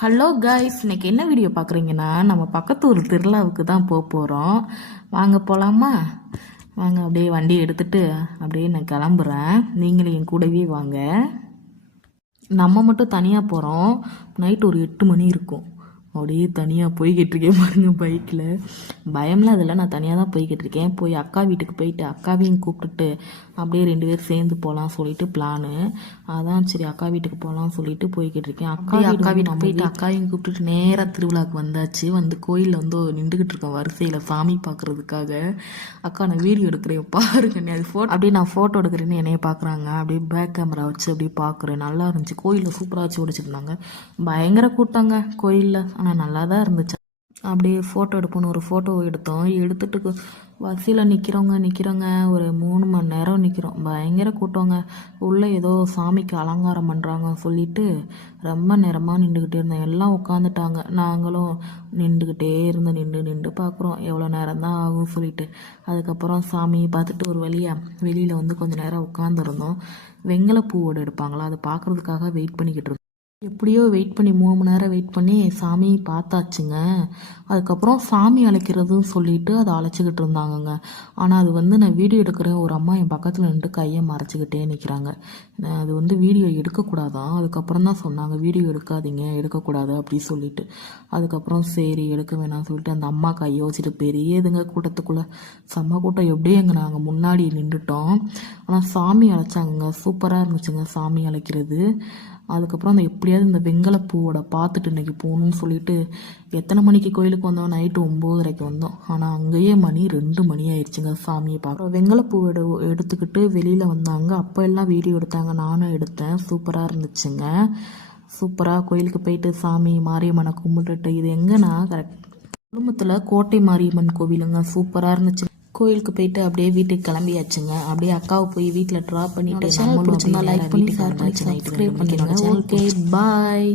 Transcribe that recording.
Hello guys, இன்னைக்கு என்ன video பார்க்குறீங்கன்னா, நம்ம பக்கத்து ஊர் திருவிழாவுக்கு தான் போகிறோம். வாங்க போகலாமா? வாங்க, அப்படியே வண்டி எடுத்துட்டு அப்படியே நான் கிளம்புறேன். நீங்களும் என் கூடவே வாங்க. நம்ம மட்டும் தனியாக போகிறோம். நைட் ஒரு 8 மணி இருக்கும். அப்படியே தனியாக போய்கிட்டு இருக்கேன் பாருங்க பைக்கில். பயம்லாம் அதில் நான் தனியாக தான் போய்கிட்டு இருக்கேன். போய் அக்கா வீட்டுக்கு போயிட்டு அக்காவையும் கூப்பிட்டுட்டு அப்படியே 2 பேர் சேர்ந்து போகலாம் சொல்லிட்டு பிளானு. அதான் சரி அக்கா வீட்டுக்கு போகலாம் சொல்லிட்டு போய்கிட்டு இருக்கேன். அக்கா வீட்டுக்கு போயிட்டு அக்காவையும் கூப்பிட்டுட்டு நேராக திருவிழாவுக்கு வந்தாச்சு. வந்து கோயிலில் வந்து நின்றுக்கிட்டு இருக்கேன் வரிசையில் சாமி பார்க்குறதுக்காக. அக்கா நான் வீடியோ எடுக்கிறேன் பாருங்க, நீ அது ஃபோட்டோ அப்படியே நான் ஃபோட்டோ எடுக்கிறேன்னு என்னைய பார்க்குறாங்க. அப்படியே பேக் கேமரா வச்சு அப்படியே பார்க்குறேன். நல்லா இருந்துச்சு. கோயிலில் சூப்பராக வச்சு ஓடிச்சிருந்தாங்க. பயங்கர கூட்டங்க கோயிலில், ஆனால் நல்லா தான் இருந்துச்சு. அப்படியே ஃபோட்டோ எடுப்போன்னு ஒரு ஃபோட்டோ எடுத்தோம். எடுத்துட்டு வரிசையில் நிற்கிறோங்க. ஒரு 3 மணி நேரம் நிற்கிறோம். பயங்கர கூட்டங்க. உள்ளே ஏதோ சாமிக்கு அலங்காரம் பண்ணுறாங்கன்னு சொல்லிட்டு ரொம்ப நேரமாக நின்றுக்கிட்டே இருந்தேன். எல்லாம் உட்காந்துட்டாங்க. நாங்களும் நின்றுக்கிட்டே நின்று பார்க்குறோம் எவ்வளோ நேரம் தான் ஆகும் சொல்லிட்டு. அதுக்கப்புறம் சாமியை பார்த்துட்டு ஒரு வெளியில் வந்து கொஞ்சம் நேரம் உட்காந்துருந்தோம். வெங்கல பூவோடு எடுப்பாங்களா, அதை பார்க்குறதுக்காக வெயிட் பண்ணிக்கிட்டு இருந்தோம். எப்படியோ வெயிட் பண்ணி 3 மணி நேரம் வெயிட் பண்ணி சாமி பார்த்தாச்சுங்க. அதுக்கப்புறம் சாமி அழைக்கிறதுன்னு சொல்லிட்டு அதை அழைச்சிக்கிட்டு இருந்தாங்கங்க. ஆனால் அது வந்து நான் வீடியோ எடுக்கிறேன், ஒரு அம்மா என் பக்கத்தில் நின்று கையை மறைச்சிக்கிட்டே நிற்கிறாங்க. அது வந்து வீடியோ எடுக்கக்கூடாதான். அதுக்கப்புறம் தான் சொன்னாங்க வீடியோ எடுக்காதீங்க, எடுக்கக்கூடாது அப்படி சொல்லிட்டு. அதுக்கப்புறம் சரி எடுக்க வேணாம்னு சொல்லிட்டு அந்த அம்மா கையை வச்சுட்டு பெரியதுங்க கூட்டத்துக்குள்ளே செம்ம கூட்டம். எப்படியே எங்கே நாங்கள் முன்னாடி நின்றுட்டோம். ஆனால் சாமி அழைச்சாங்கங்க. சூப்பராக இருந்துச்சுங்க சாமி அழைக்கிறது. அதுக்கப்புறம் அந்த எப்படியாவது இந்த வெங்கல பூவோட பார்த்துட்டு இன்றைக்கி போகணும்னு சொல்லிட்டு எத்தனை மணிக்கு கோயிலுக்கு வந்தோம்? நைட்டு 9:30க்கு வந்தோம். ஆனால் அங்கேயே மணி 2 மணி ஆயிடுச்சுங்க சாமியை பார்க்க. வெங்கல பூவோட எடுத்துக்கிட்டு வெளியில் வந்தாங்க. அப்போ எல்லாம் வீடியோ எடுத்தாங்க, நானும் எடுத்தேன். சூப்பராக இருந்துச்சுங்க. சூப்பராக கோயிலுக்கு போயிட்டு சாமி மாரியம்மனை கும்பிட்டுட்டு, இது எங்கன்னா கரெக்ட் குடும்பத்தில் கோட்டை மாரியம்மன் கோவிலுங்க. சூப்பராக இருந்துச்சு. கோயிலுக்கு போயிட்டு அப்படியே வீட்டுக்கு கிளம்பியாச்சுங்க. அப்படியே அக்காவை போய் வீட்டில் ட்ராப் பண்ணிட்டு, நம்மளும் லைக் பண்ணி ஷேர் பண்ணி சப்ஸ்கிரைப் பண்ணிடுங்க. ஓகே, பாய்.